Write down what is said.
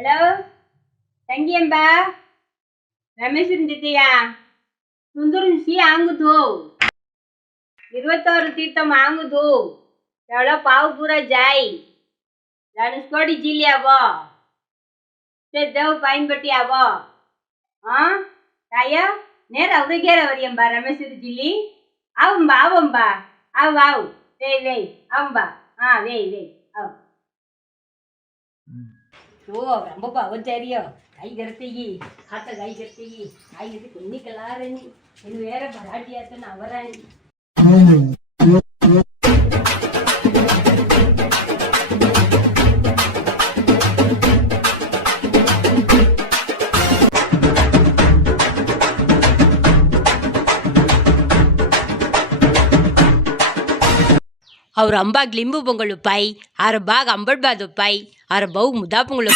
hello ತಂಗಿ ಎಂಬ ರಮೇಶ್ವರನ್ ಜೊತೆಯಾ सुंदर सी आंगुदो 26 तीर्थम आंगुदो एवढा पाव पुरा जाई धनुष्कोडी जिल्ली आवो ते देव पाइनपट्टी आवो ताया नेर अवरिगेर वरियंबा रमेश्वर जिल्ली आवंबा आव वे आवंबा वे आव ஓ ரொம்ப பவச்சரியோ கை கருத்தையி காத்த கை கருத்தையி காய் இது குன்னி கலாரணி இது வேற பராட்டியாத்தன் அவராணி ಅವ್ರ ಅಂಬಾಗ್ ಲಿಂಬು ಬೊಂಗಳು ಪಾಯಿ ಆರ ಬಾಗ್ ಅಂಬಡ್ ಬಾದು ಪಾಯಿ ಆರ ಬಹು ಮುದಾ ಪೊಂಗಳು